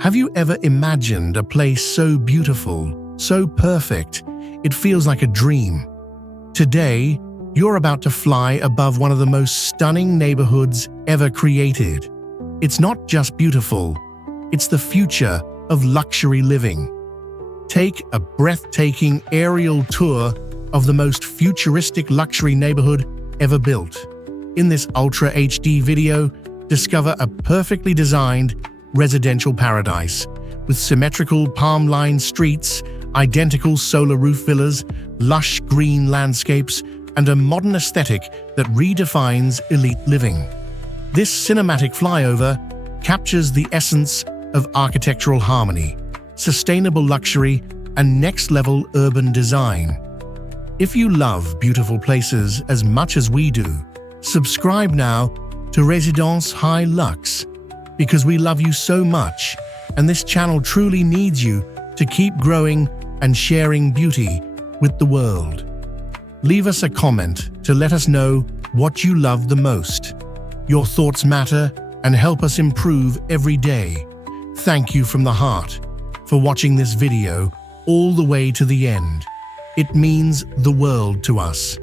Have you ever imagined a place so beautiful, so perfect, it feels like a dream? Today, you're about to fly above one of the most stunning neighborhoods ever created. It's not just beautiful, it's the future of luxury living. Take a breathtaking aerial tour of the most futuristic luxury neighborhood ever built. In this Ultra HD video, discover a perfectly designed residential paradise with symmetrical palm-lined streets, identical solar roof villas, lush green landscapes, and a modern aesthetic that redefines elite living. This cinematic flyover captures the essence of architectural harmony, sustainable luxury, and next-level urban design. If you love beautiful places as much as we do, subscribe now to Résidence High Luxe, because we love you so much, and this channel truly needs you to keep growing and sharing beauty with the world. Leave us a comment to let us know what you love the most. Your thoughts matter and help us improve every day. Thank you from the heart for watching this video all the way to the end. It means the world to us.